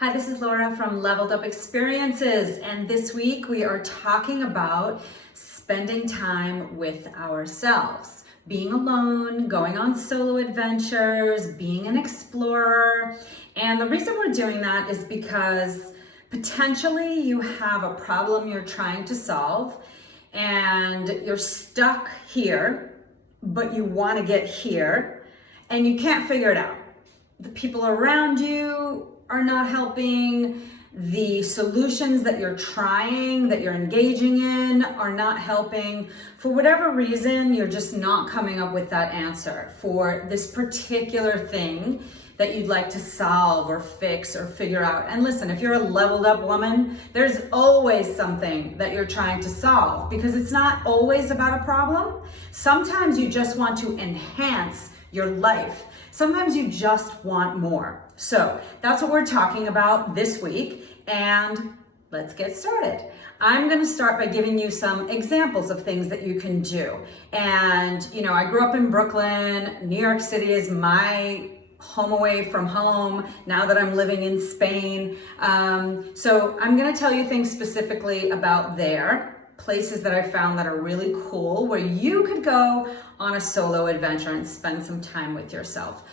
Hi, this is Laura from Leveled Up Experiences, and this week we are talking about spending time with ourselves, being alone, going on solo adventures, being an explorer. And the reason we're doing that is because potentially you have a problem you're trying to solve and you're stuck here, but you want to get here and you can't figure it out. The people around you are not helping. The solutions that you're trying, that you're engaging in, are not helping. For whatever reason, you're just not coming up with that answer for this particular thing that you'd like to solve or fix or figure out. And listen, if you're a leveled up woman, there's always something that you're trying to solve, because it's not always about a problem. Sometimes you just want to enhance your life. Sometimes you just want more. So that's what we're talking about this week, and let's get started. I'm going to start by giving you some examples of things that you can do. And I grew up in Brooklyn. New York City is my home away from home now that I'm living in Spain. So I'm going to tell you things specifically about there. Places that I found that are really cool where you could go on a solo adventure and spend some time with yourself.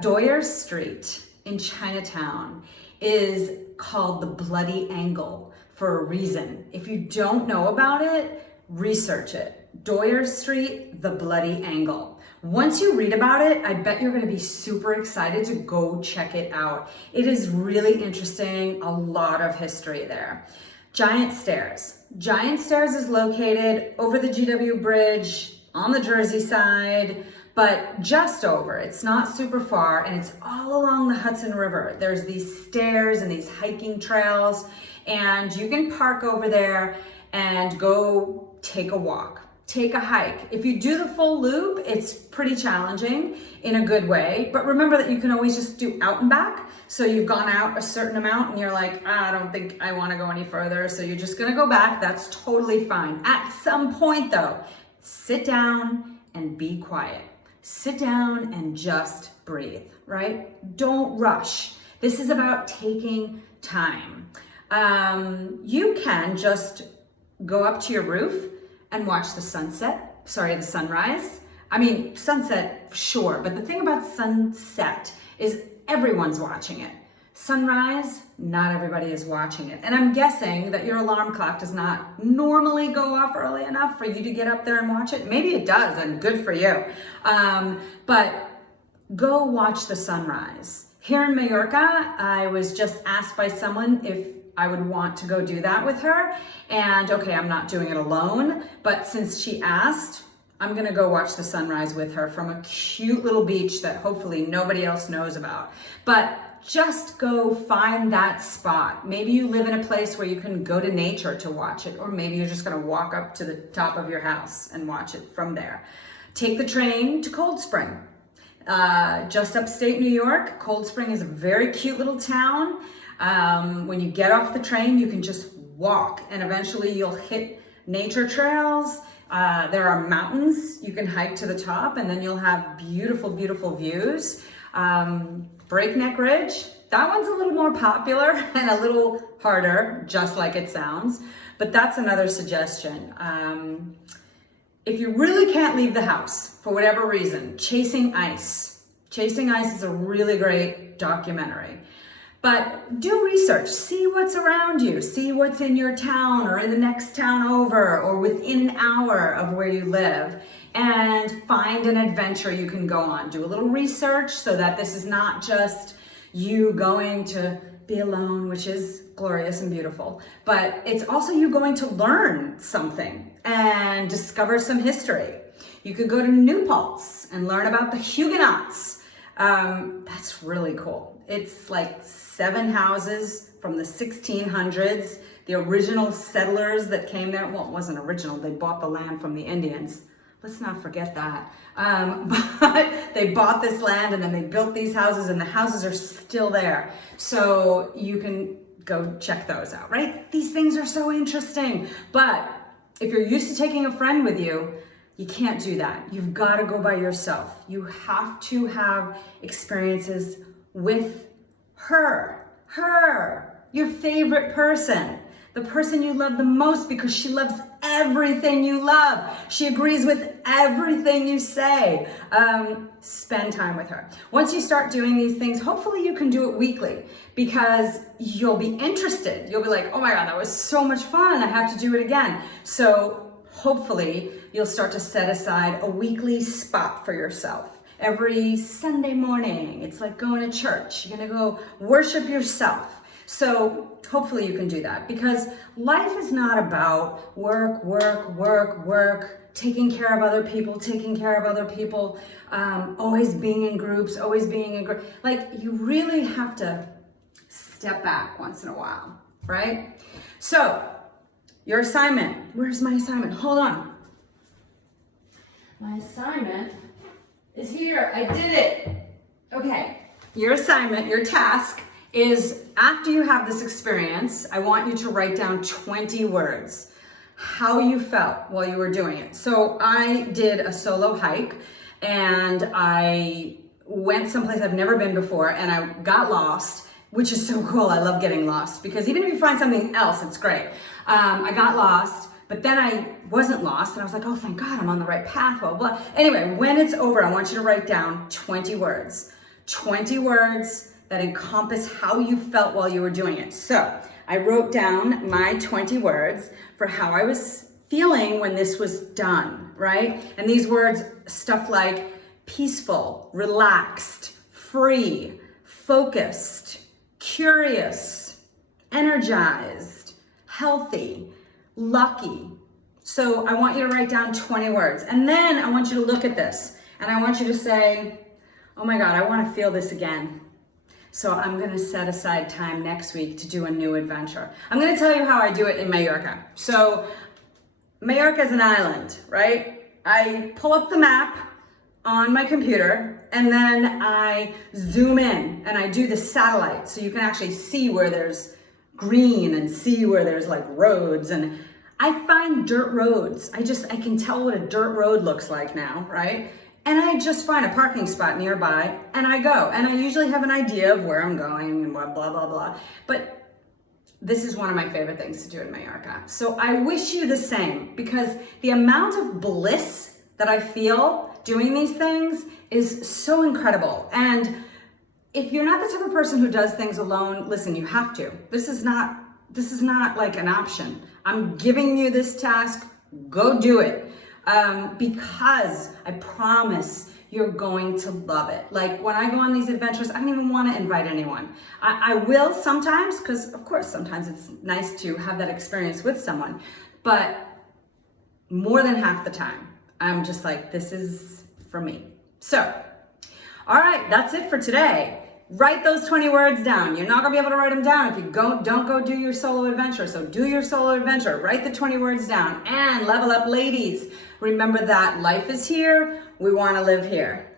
Doyer Street in Chinatown is called the Bloody Angle for a reason. If you don't know about it, research it. Doyer Street, the Bloody Angle. Once you read about it, I bet you're going to be super excited to go check it out. It is really interesting, a lot of history there. Giant Stairs. Giant Stairs is located over the GW Bridge on the Jersey side, but just over. It's not super far, and it's all along the Hudson River. There's these stairs and these hiking trails, and you can park over there and go take a walk, take a hike. If you do the full loop, it's pretty challenging in a good way, but remember that you can always just do out and back. So you've gone out a certain amount and you're like, I don't think I want to go any further. So you're just going to go back. That's totally fine. At some point though, sit down and be quiet. Sit down and just breathe, right? Don't rush. This is about taking time. You can just go up to your roof and watch the sunrise. I mean, sunset, sure. But the thing about sunset is everyone's watching it. Sunrise, not everybody is watching it. And I'm guessing that your alarm clock does not normally go off early enough for you to get up there and watch it. Maybe it does, and good for you. But go watch the sunrise. Here in Mallorca, I was just asked by someone if I would want to go do that with her. And okay, I'm not doing it alone, but since she asked, I'm gonna go watch the sunrise with her from a cute little beach that hopefully nobody else knows about. But just go find that spot. Maybe you live in a place where you can go to nature to watch it, or maybe you're just gonna walk up to the top of your house and watch it from there. Take the train to Cold Spring. Just upstate New York, Cold Spring is a very cute little town. When you get off the train, you can just walk, and eventually you'll hit nature trails. There are mountains you can hike to the top, and then you'll have beautiful, beautiful views. Breakneck Ridge, that one's a little more popular and a little harder, just like it sounds, but that's another suggestion. If you really can't leave the house for whatever reason, Chasing Ice. Chasing Ice is a really great documentary. But do research, see what's around you, see what's in your town or in the next town over or within an hour of where you live, and find an adventure you can go on. Do a little research so that this is not just you going to be alone, which is glorious and beautiful, but it's also you going to learn something and discover some history. You could go to New Paltz and learn about the Huguenots. That's really cool. It's like 7 houses from the 1600s. The original settlers that came there, well, it wasn't original. They bought the land from the Indians. Let's not forget that. But they bought this land and then they built these houses, and the houses are still there. So you can go check those out, right? These things are so interesting. But if you're used to taking a friend with you, you can't do that. You've got to go by yourself. You have to have experiences with her, her, your favorite person, the person you love the most because she loves everything you love. She agrees with everything you say. Spend time with her. Once you start doing these things, hopefully you can do it weekly because you'll be interested. You'll be like, oh my God, that was so much fun. I have to do it again. So hopefully you'll start to set aside a weekly spot for yourself. Every Sunday morning, it's like going to church. You're gonna go worship yourself. So hopefully you can do that because life is not about work, taking care of other people, always being in groups, Like you really have to step back once in a while, right? So your assignment, where's my assignment? Hold on. My assignment is here. I did it. Okay. Your assignment, your task is after you have this experience, I want you to write down 20 words, how you felt while you were doing it. So I did a solo hike and I went someplace I've never been before and I got lost, which is so cool. I love getting lost because even if you find something else, it's great. I got lost, but then I wasn't lost and I was like, oh, thank God, I'm on the right path, blah, blah. Anyway, when it's over, I want you to write down 20 words. 20 words that encompass how you felt while you were doing it. So I wrote down my 20 words for how I was feeling when this was done, right? And these words, stuff like peaceful, relaxed, free, focused, curious, energized, healthy, lucky. So I want you to write down 20 words. And then I want you to look at this and I want you to say, oh my God, I want to feel this again. So I'm gonna set aside time next week to do a new adventure. I'm gonna tell you how I do it in Mallorca. So Mallorca is an island, right? I pull up the map on my computer and then I zoom in and I do the satellite so you can actually see where there's green and see where there's like roads. And I find dirt roads. I can tell what a dirt road looks like now, right? And I just find a parking spot nearby and I go. And I usually have an idea of where I'm going and blah, blah, blah, blah. But this is one of my favorite things to do in Mallorca. So I wish you the same because the amount of bliss that I feel doing these things is so incredible. And if you're not the type of person who does things alone, listen, you have to. This is not like an option. I'm giving you this task, go do it. Because I promise you're going to love it. Like when I go on these adventures, I don't even want to invite anyone. I will sometimes, because of course sometimes it's nice to have that experience with someone, but more than half the time, I'm just like, this is for me. So, all right, that's it for today. Write those 20 words down. You're not gonna be able to write them down if you don't go do your solo adventure. So do your solo adventure, write the 20 words down and level up, ladies. Remember that life is here, we wanna live here.